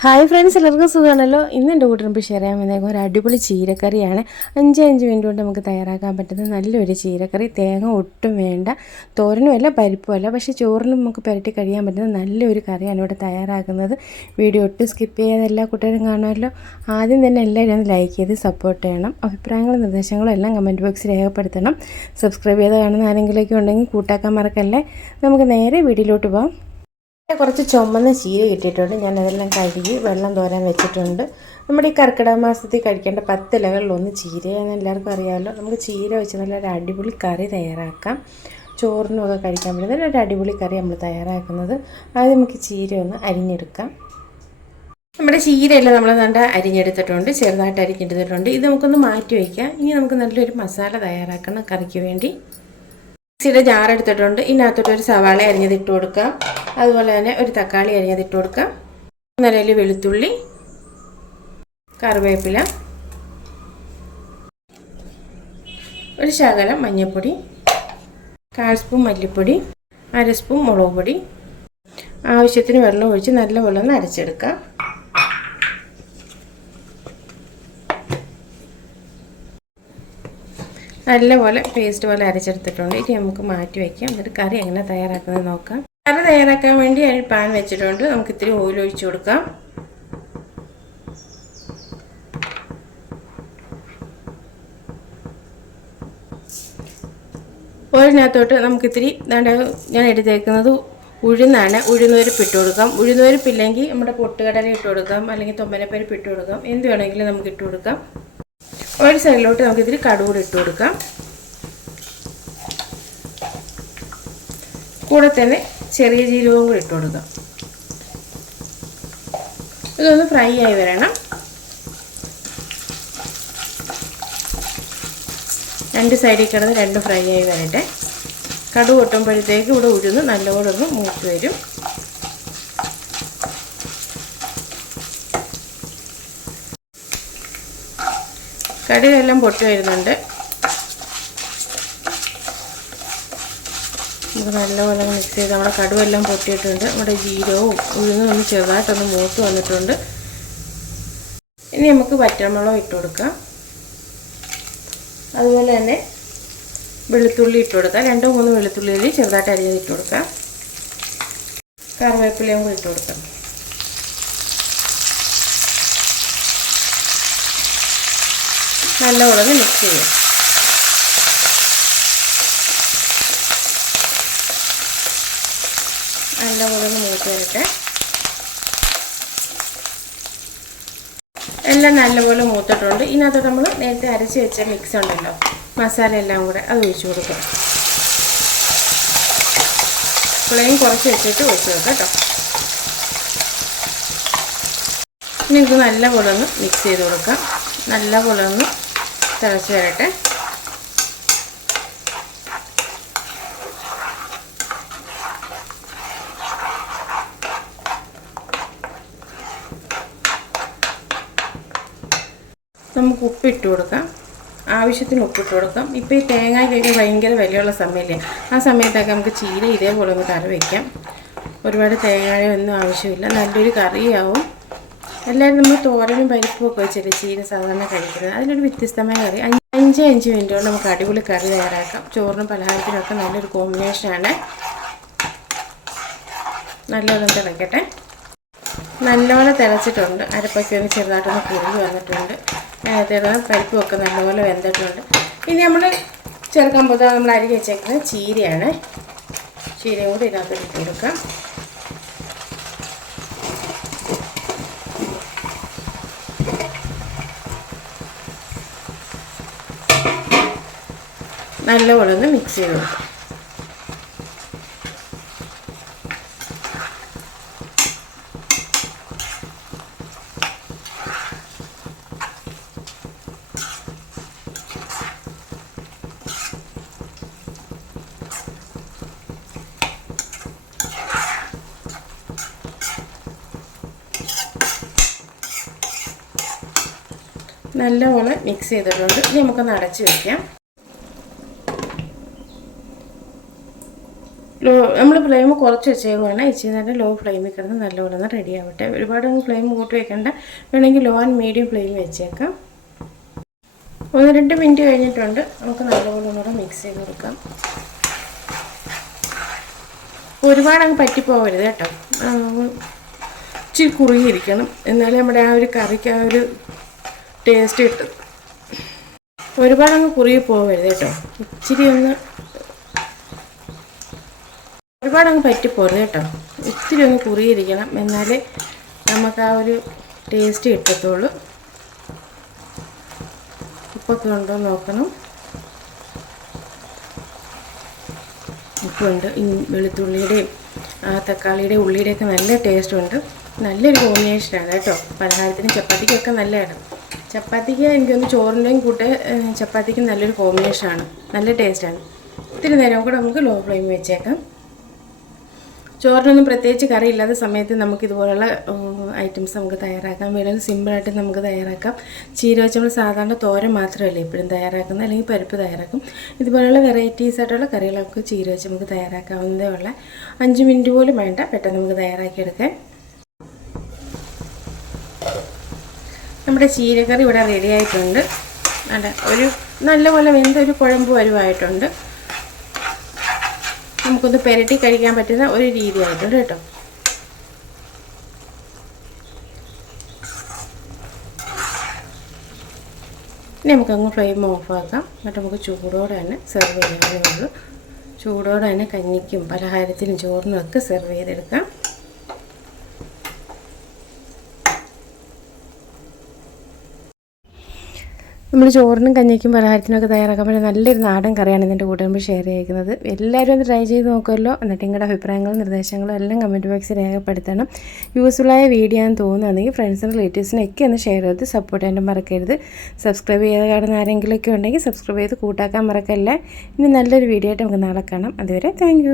Hi friends എല്ലാവർക്കും സുഖമാണല്ലോ? ഇന്ന് എന്റെ കൂട്ടിന് ഷെയർ ചെയ്യാൻ വന്നേക്കും ഒരു അടിപൊളി ചീരക്കറിയാണ്. അഞ്ച് അഞ്ച് മിനിറ്റ് കൊണ്ട് നമുക്ക് തയ്യാറാക്കാൻ പറ്റുന്ന നല്ലൊരു ചീരക്കറി. തേങ്ങ ഒട്ടും വേണ്ട. തോരനുമല്ല പരിപ്പുമല്ല പക്ഷേ ചോറിന് നമുക്ക് പുരട്ടി കഴിയാൻ പറ്റുന്ന നല്ലൊരു കറിയാണ് ഇവിടെ തയ്യാറാക്കുന്നത്. വീഡിയോ ഒട്ടും സ്കിപ്പ് ചെയ്യാതെ എല്ലാ കൂട്ടുകാരും കാണുമല്ലോ. ആദ്യം തന്നെ എല്ലാവരും ഒന്ന് ലൈക്ക് ചെയ്ത് സപ്പോർട്ട് ചെയ്യണം. അഭിപ്രായങ്ങളും നിർദ്ദേശങ്ങളും എല്ലാം കമന്റ് ബോക്സിൽ രേഖപ്പെടുത്തണം. സബ്സ്ക്രൈബ് ചെയ്ത് കാണുന്ന ആരെങ്കിലുമൊക്കെ ഉണ്ടെങ്കിൽ കൂട്ടാക്കാൻ മറക്കല്ലേ. നമുക്ക് നേരെ വീഡിയോയിലോട്ട് പോകാം കുറച്ച് ചുമന്ന ചീര കിട്ടിയിട്ടുണ്ട്. ഞാൻ അതെല്ലാം കഴുകി വെള്ളം തോരാൻ വെച്ചിട്ടുണ്ട്. നമ്മുടെ ഈ കർക്കിടക മാസത്തിൽ കഴിക്കേണ്ട പത്ത് ഇലകളിലൊന്ന് ചീരയെന്ന് എല്ലാവർക്കും അറിയാമല്ലോ. നമുക്ക് ചീര വെച്ച് നല്ല ഒരു അടിപൊളി കറി തയ്യാറാക്കാം. ചോറിനും ഒക്കെ കഴിക്കാൻ പറ്റുന്ന ഒരു അടിപൊളി കറി നമ്മൾ തയ്യാറാക്കുന്നത്. ആദ്യം നമുക്ക് ചീര ഒന്ന് അരിഞ്ഞെടുക്കാം. നമ്മുടെ ചീരയെല്ലാം നമ്മൾ നല്ല അരിഞ്ഞെടുത്തിട്ടുണ്ട്. ചെറുതായിട്ട് അരിഞ്ഞെടുത്തിട്ടുണ്ട്. ഇത് നമുക്കൊന്ന് മാറ്റി വയ്ക്കാം. ഇനി നമുക്ക് നല്ലൊരു മസാല തയ്യാറാക്കണം കറിക്ക് വേണ്ടി. മിക്സിയുടെ ജാറെടുത്തിട്ടുണ്ട്. ഇതിനകത്തോട്ട് ഒരു സവാള അരിഞ്ഞത് ഇട്ട് കൊടുക്കാം. അതുപോലെ തന്നെ ഒരു തക്കാളി അരിഞ്ഞത് ഇട്ട് കൊടുക്കാം നിലയിൽ വെളുത്തുള്ളി കറിവേപ്പില ഒരു ശകലം മഞ്ഞൾപ്പൊടി കാൽ സ്പൂൺ മല്ലിപ്പൊടി അര സ്പൂൺ മുളക് പൊടി. ആവശ്യത്തിന് വെള്ളം ഒഴിച്ച് നല്ല വെള്ളം അരച്ചെടുക്കാം നല്ലപോലെ പേസ്റ്റ് പോലെ അരച്ചെടുത്തിട്ടുണ്ട്. ഇനി നമുക്ക് മാറ്റി വയ്ക്കാം. എന്നിട്ട് കറി എങ്ങനെ തയ്യാറാക്കുന്നത് നോക്കാം. കറി തയ്യാറാക്കാൻ വേണ്ടി അതിൽ പാൻ വെച്ചിട്ടുണ്ട്. നമുക്ക് ഇത്തിരി ഓയിൽ ഒഴിച്ചു കൊടുക്കാം. ഓയിലിനകത്തോട്ട് നമുക്ക് ഇത്തിരി ഞാൻ എടുത്തേക്കുന്നത് ഉഴുന്നാണ്. ഉഴുന്നുപരിപ്പ് ഇട്ട് കൊടുക്കാം. ഉഴുന്നുപരിപ്പില്ലെങ്കിൽ നമ്മുടെ പൊട്ടുകടല ഇട്ട് കൊടുക്കാം. അല്ലെങ്കിൽ തൊമ്പനപ്പരിപ്പ് ഇട്ട് കൊടുക്കാം. എന്ത് വേണമെങ്കിലും നമുക്ക് ഇട്ട് കൊടുക്കാം. ഒരു സൈഡിലോട്ട് നമുക്ക് ഇതിൽ കടുകൂടെ ഇട്ട് കൊടുക്കാം. കൂടെ തന്നെ ചെറിയ ജീരകവും കൂടി ഇട്ട് കൊടുക്കാം. ഇതൊന്ന് ഫ്രൈ ആയി വരണം. രണ്ട് സൈഡിൽ കിടന്ന് രണ്ട് ഫ്രൈ ആയി വരട്ടെ. കടു കൊട്ടുമ്പോഴത്തേക്ക് ഇവിടെ ഉഴുന്ന് നല്ലപോലെ ഒന്ന് മൂത്ത് വരും. കടുകെല്ലാം പൊട്ടി വരുന്നുണ്ട്. നമുക്ക് നല്ലപോലെ മിക്സ് ചെയ്ത് നമ്മുടെ കടുവെല്ലാം പൊട്ടിയിട്ടുണ്ട്. നമ്മുടെ ജീരവും ഉഴുന്നും ഒന്ന് ചെറുതായിട്ടൊന്ന് മൂത്ത് വന്നിട്ടുണ്ട്. ഇനി നമുക്ക് വറ്റൽമുളക് ഇട്ട് കൊടുക്കാം. അതുപോലെ തന്നെ വെളുത്തുള്ളി ഇട്ട് കൊടുക്കാം. രണ്ടോ മൂന്നോ വെളുത്തുള്ളിയിൽ ചെറുതായിട്ട് അരിഞ്ഞത് ഇട്ട് കൊടുക്കാം. കറിവേപ്പിലയും കൂടി ഇട്ട് കൊടുക്കാം. നല്ലപോലെ മിക്സ് ചെയ്യാം. നല്ലപോലെ മൂത്ത് വരട്ടെ എല്ലാം നല്ലപോലെ മൂത്തിട്ടുണ്ട്. ഇതിനകത്ത് നമ്മൾ നേരത്തെ അരച്ച് വെച്ച മിക്സ് ഉണ്ടല്ലോ. മസാല എല്ലാം കൂടെ അത് ഒഴിച്ചു കൊടുക്കാം. ഫ്ലെയിം കുറച്ച് വെച്ചിട്ട് ഒഴിച്ചു കൊടുക്കാം കേട്ടോ. ഇനി ഇത് നല്ലപോലെ ഒന്ന് മിക്സ് ചെയ്ത് കൊടുക്കാം. നല്ലപോലെ ഒന്ന് തിളച്ച് വരട്ടെ. നമുക്ക് ഉപ്പിട്ട് കൊടുക്കാം. ആവശ്യത്തിന് ഉപ്പിട്ട് കൊടുക്കാം. ഇപ്പോൾ ഈ തേങ്ങയ്ക്കൊക്കെ ഭയങ്കര വിലയുള്ള സമയമല്ലേ ആ സമയത്തൊക്കെ നമുക്ക് ചീര ഇതേപോലെ ഒന്ന് കറി വയ്ക്കാം ഒരുപാട് തേങ്ങയൊന്നും ആവശ്യമില്ല. നല്ലൊരു കറിയാവും. എല്ലാവരും നമ്മൾ തോരനും പരിപ്പും ഒക്കെ വെച്ചിട്ട് ചീര സാധാരണ കഴിക്കുന്നത്. അതിലൊരു വ്യത്യസ്തമായ കറി. അഞ്ച് അഞ്ച് മിനിറ്റ് കൊണ്ട് നമുക്ക് അടിപൊളി കറി തയ്യാറാക്കാം. ചോറിനും പലഹാരത്തിനൊക്കെ നല്ലൊരു കോമ്പിനേഷനാണ് നല്ലോണം തിളക്കട്ടെ. നല്ലോണം തിളച്ചിട്ടുണ്ട്. അരപ്പൊക്കെ ഒന്ന് ചെറുതായിട്ടൊന്ന് കുറുകി വന്നിട്ടുണ്ട്. അതിനകത്ത് പരിപ്പും ഒക്കെ നല്ലപോലെ വെന്തിട്ടുണ്ട്. ഇനി നമ്മൾ ചേർക്കാൻ പോകുന്നത് നമ്മൾ അരി വെച്ചേക്കുന്നത് ചീരയാണ്. ചീരയും കൂടി ഇതിനകത്ത് ഇട്ട് കൊടുക്കാം. നല്ലപോലെ ഒന്ന് മിക്സ് ചെയ്ത് കൊടുക്കാം. നല്ലപോലെ മിക്സ് ചെയ്തിട്ടുണ്ട്. ഇനി നമുക്കൊന്ന് വെക്കാം. വയ്ക്കാം നമ്മൾ ഫ്ലെയിം കുറച്ച് വെച്ചേക്കുവാണ് ഇച്ചിരി നേരം ലോ ഫ്ലെയിമിൽ കിടന്ന് നല്ലപോലെ ഒന്ന് റെഡി ആവട്ടെ. ഒരുപാട് ഫ്ലെയിം കൂട്ടി വെക്കേണ്ട. വേണമെങ്കിൽ ലോ ആൻഡ് മീഡിയം ഫ്ലെയിം വെച്ചേക്കാം. ഒന്ന് രണ്ട് മിനിറ്റ് കഴിഞ്ഞിട്ടുണ്ട്. നമുക്ക് നല്ലപോലെ ഒന്നുകൂടെ മിക്സ് ചെയ്ത് കൊടുക്കാം. ഒരുപാട് അങ്ങ് പറ്റിപ്പോവരുത് കേട്ടോ. ഇച്ചിരി കുറുകിയിരിക്കണം. എന്നാലേ നമ്മുടെ ആ ഒരു കറിക്ക് ആ ഒരു ടേസ്റ്റ് കിട്ടും. ഒരുപാട് അങ്ങ് കുറുകി പോകരുത് കേട്ടോ. ഇച്ചിരി ഒന്ന് ഒരുപാട് അങ്ങ് പറ്റിപ്പോരുത് കേട്ടോ. ഇത്തിരി ഒന്ന് കുറിയിരിക്കണം എന്നാലേ നമുക്ക് ആ ഒരു ടേസ്റ്റ് കിട്ടത്തുള്ളൂ. ഉപ്പൊക്കെ ഉണ്ടോ നോക്കണം. ഉപ്പുണ്ട്. ഈ വെളുത്തുള്ളിയുടെയും ആ തക്കാളിയുടെയും ഉള്ളിയുടെയൊക്കെ നല്ല ടേസ്റ്റുണ്ട് നല്ലൊരു കോമ്പിനേഷനാണ് കേട്ടോ. പലഹാരത്തിനും ചപ്പാത്തിക്കൊക്കെ നല്ലതാണ്. ചപ്പാത്തിക്ക് എനിക്കൊന്ന് ചോറിന്റെയും കൂട്ട് ചപ്പാത്തിക്ക് നല്ലൊരു കോമ്പിനേഷനാണ് നല്ല ടേസ്റ്റാണ് ഇത്തിരി നേരം കൂടെ നമുക്ക് ലോ ഫ്ലെയിം വെച്ചേക്കാം. ചോറിനൊന്നും പ്രത്യേകിച്ച് കറി ഇല്ലാത്ത സമയത്ത് നമുക്ക് ഇതുപോലുള്ള ഐറ്റംസ് നമുക്ക് തയ്യാറാക്കാം. വളരെ സിമ്പിളായിട്ട് നമുക്ക് തയ്യാറാക്കാം. ചീര വെച്ച് നമ്മൾ സാധാരണ തോരൻ മാത്രമല്ല എപ്പോഴും തയ്യാറാക്കുന്നത്? അല്ലെങ്കിൽ പരിപ്പ് തയ്യാറാക്കും. ഇതുപോലുള്ള വെറൈറ്റീസ് ആയിട്ടുള്ള കറികളൊക്കെ ചീര വെച്ച് നമുക്ക് തയ്യാറാക്കാവുന്നതേ ഉള്ള. അഞ്ച് മിനിറ്റ് പോലും വേണ്ട. പെട്ടെന്ന് നമുക്ക് തയ്യാറാക്കിയെടുക്കാൻ. നമ്മുടെ ചീരക്കറി ഇവിടെ റെഡി ആയിട്ടുണ്ട്. അല്ല ഒരു നല്ലപോലെ വെന്ത ഒരു കുഴമ്പ് വരുവായിട്ടുണ്ട്. നമുക്കൊന്ന് പെരട്ടി കഴിക്കാൻ പറ്റുന്ന ഒരു രീതി ആയിട്ടുണ്ട് കേട്ടോ. ഇനി നമുക്കങ്ങ് ഫ്ലെയിം ഓഫാക്കാം എന്നിട്ട് നമുക്ക് ചൂടോടെ തന്നെ സെർവ് ചെയ്യാവുന്നേ ഉള്ളൂ. ചൂടോടെ തന്നെ കഞ്ഞിക്കും പലഹാരത്തിനും ചോറിനും ഒക്കെ സെർവ് ചെയ്തെടുക്കാം. നമ്മൾ ചോറിനും കഞ്ഞിക്കും പലഹാരത്തിനൊക്കെ തയ്യാറാക്കാൻ പറ്റുന്ന നല്ലൊരു നാടൻ കറിയാണ് ഇതിന്റെ കൂടെ നമ്മൾ ഷെയർ ചെയ്യിക്കുന്നത് എല്ലാവരും ഒന്ന് ട്രൈ ചെയ്ത് നോക്കുമല്ലോ എന്നിട്ട് നിങ്ങളുടെ അഭിപ്രായങ്ങളും നിർദ്ദേശങ്ങളും എല്ലാം കമന്റ് ബോക്സിൽ രേഖപ്പെടുത്തണം. യൂസ്ഫുള്ളായ വീഡിയോ ആണെന്ന് തോന്നുകയാണെങ്കിൽ ഫ്രണ്ട്സിനും റിലേറ്റീവ്സിനൊക്കെ ഒന്ന് ഷെയർ ചെയ്ത് സപ്പോർട്ട് ചെയ്യാൻ മറക്കരുത്. സബ്സ്ക്രൈബ് ചെയ്ത് കാണുന്ന ആരെങ്കിലുമൊക്കെ ഉണ്ടെങ്കിൽ സബ്സ്ക്രൈബ് ചെയ്ത് കൂട്ടാക്കാൻ മറക്കല്ല. ഇനി നല്ലൊരു വീഡിയോ ആയിട്ട് നമുക്ക് നാളെ കാണാം. അതുവരെ താങ്ക്